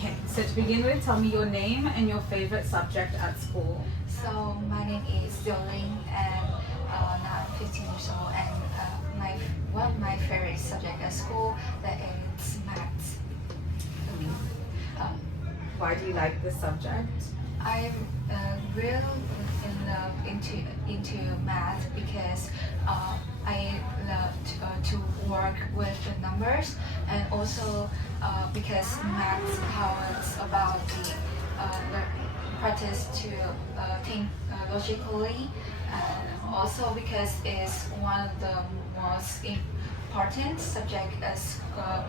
Okay, so to begin with, tell me your name and your favorite subject at school. So my name is Linh, and now I'm 15 years old, and one of my favorite subject at school that is maths. Why do you like this subject? I'm really in love into math because I love to work with the numbers, and also because maths how it's about the practice to think logically, and also because it's one of the most important subject as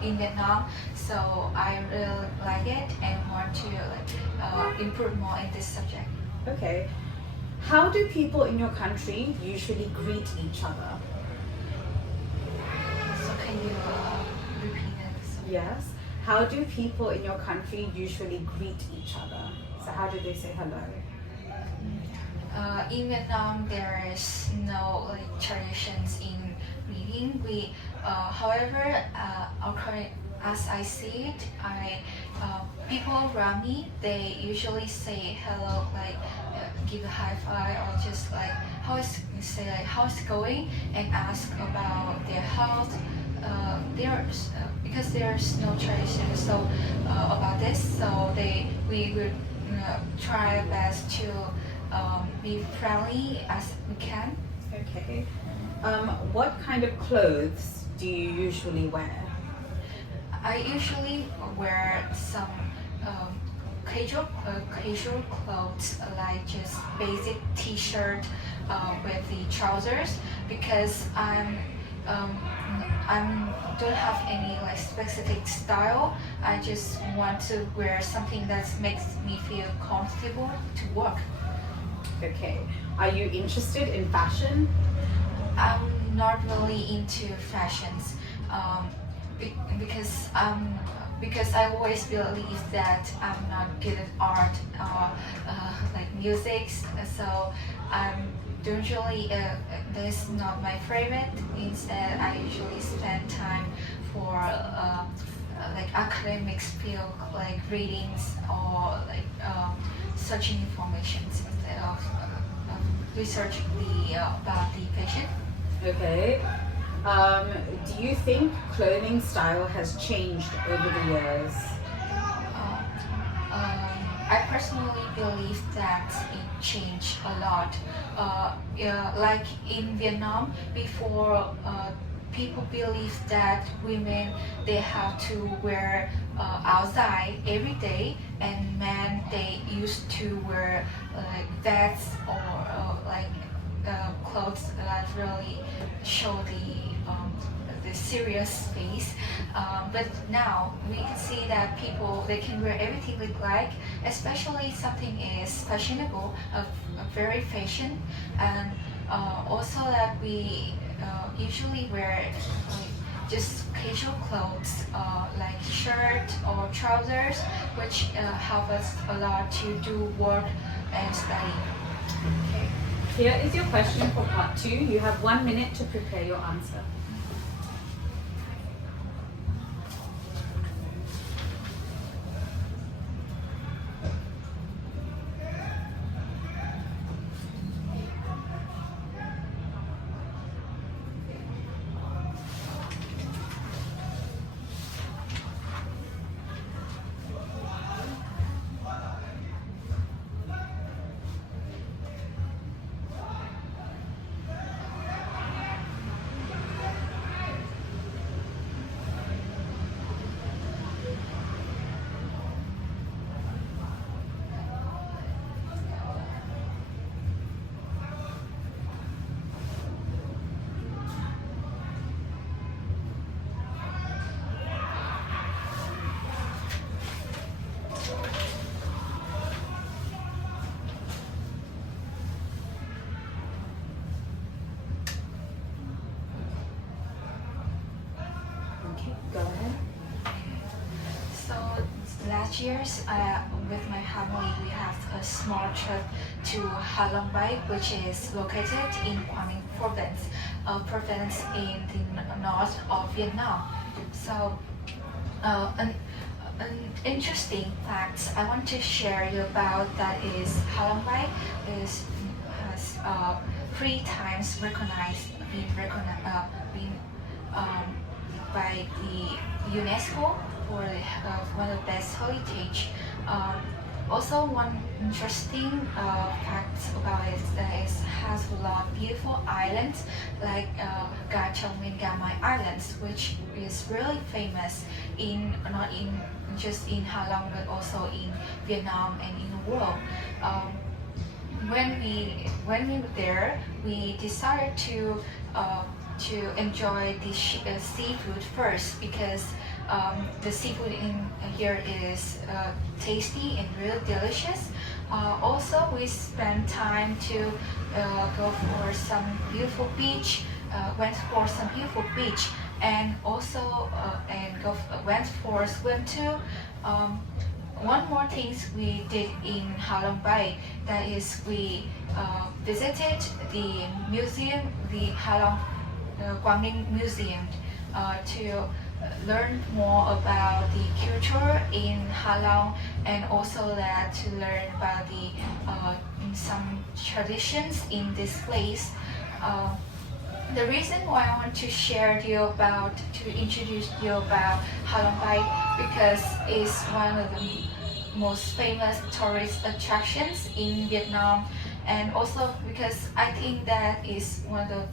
in Vietnam. So I really like it and want to improve more in this subject. Okay. How do people in your country usually greet each other? So can you repeat it? So Yes. How do people in your country usually greet each other? So how do they say hello? in Vietnam, there is no traditions in reading. However, as I see it, people around me they usually say hello, give a high five or just like how's it going and ask about their health. Because there's no tradition about this, so we would try our best to be friendly as we can. Okay. What kind of clothes do you usually wear? I usually wear some casual clothes like just basic t-shirt with the trousers because I'm don't have any specific style. I just want to wear something that makes me feel comfortable to work. Okay. Are you interested in fashion? I'm not really into fashions because I always believe that I'm not good at art or like music. So I'm usually this is not my favorite. Instead, I usually spend time for like academic field, like readings or searching information instead of researching about the patient. Okay. Do you think clothing style has changed over the years? Uh, I personally believe that it changed a lot. Yeah, like in Vietnam, before people believe that women they have to wear outside every day, and men they used to wear vests or clothes that really show the serious face. But now we can see that people they can wear everything they like, especially something is fashionable, very fashion, and also that we usually wear just casual clothes like shirt or trousers, which help us a lot to do work and study. Okay. Here is your question for part 2. You have 1 minute to prepare your answer. Okay, go ahead. So last year's with my family we have a small trip to Ha Long Bay, which is located in Quang Ninh province, a province in the north of Vietnam. So interesting facts I want to share you about that is Halong Bay is has 3 times been by the UNESCO for one of the best heritage. Um, Also, one interesting fact about it that it has a lot of beautiful islands like Ga Chong and Gamai Islands, which is really famous in not in just in Ha Long but also in Vietnam and in the world. Um, when we were there, we decided to enjoy the seafood first because the seafood in here is tasty and really delicious. Also, we spent time to go for some beautiful beach. Went for some beautiful beach and also went for a swim too. One more things we did in Halong Bay, that is we visited the museum, the Halong Quang Ninh Museum, to learn more about the culture in Halong and also that to learn about the some traditions in this place. The reason why I want to share you about to introduce you about Halong Bay because it's one of the most famous tourist attractions in Vietnam, and also because I think that is one of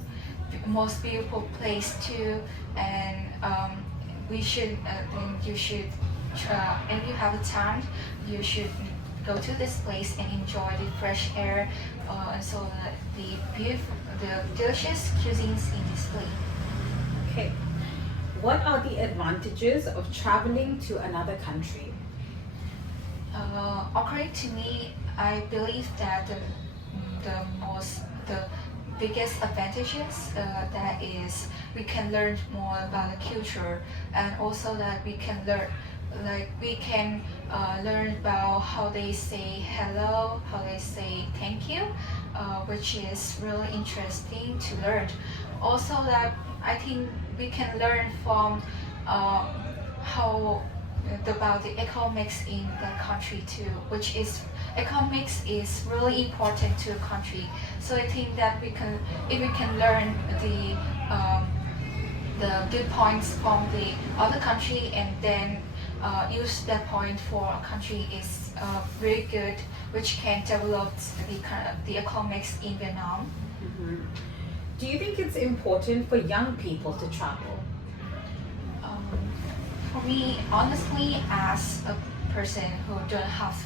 the most beautiful place too, and we should think you should and you have a time you should go to this place and enjoy the fresh air and so the delicious cuisines in this place. Okay. What are the advantages of traveling to another country? According to me, I believe that the biggest advantages that is we can learn more about the culture, and also that we can learn about how they say hello, how they say thank you, which is really interesting to learn. Also that I think we can learn from how about the economics in the country too, which is economics is really important to a country. So I think that if we can learn the good points from the other country and then use that point for a country is very good, which can develop the economics in Vietnam. Mm-hmm. Do you think it's important for young people to travel? For me, honestly, as a person who don't have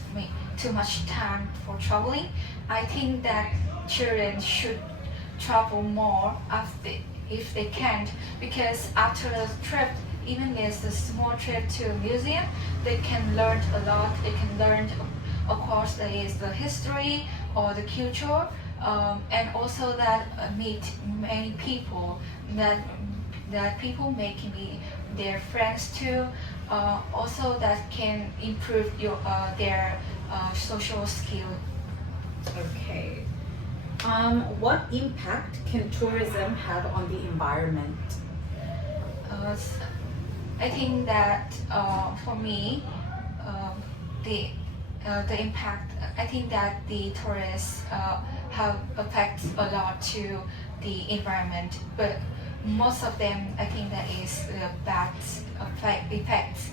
too much time for traveling, I think that children should travel more if they can, because after a trip, even if it's a small trip to a museum, they can learn a lot. They can learn, of course, that is the history or the culture, and also that meet many people that people may can be their friends too. Also, that can improve their social skill. Okay. What impact can tourism have on the environment? I think that for me, the impact. I think that the tourists have affects a lot to the environment, but most of them I think that is bad effects.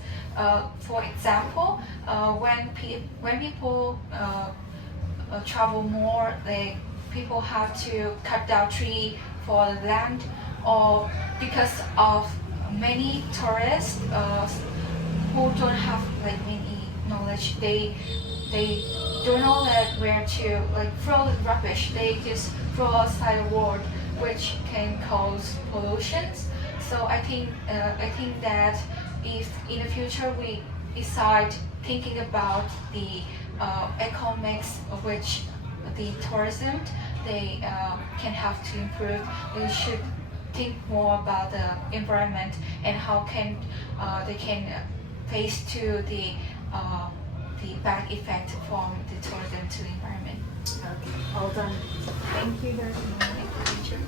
For example, when people travel more, like people have to cut down tree for the land, or because of many tourists who don't have like many knowledge, they don't know that where to like throw the rubbish. They just throw outside the world, which can cause pollutions. So I think that if in the future we decide thinking about the economics of which the tourism they can have to improve, we should think more about the environment and how can they can face to the bad effect from the tourism to the environment. Okay, all done. Thank you very much. Thank you, teacher.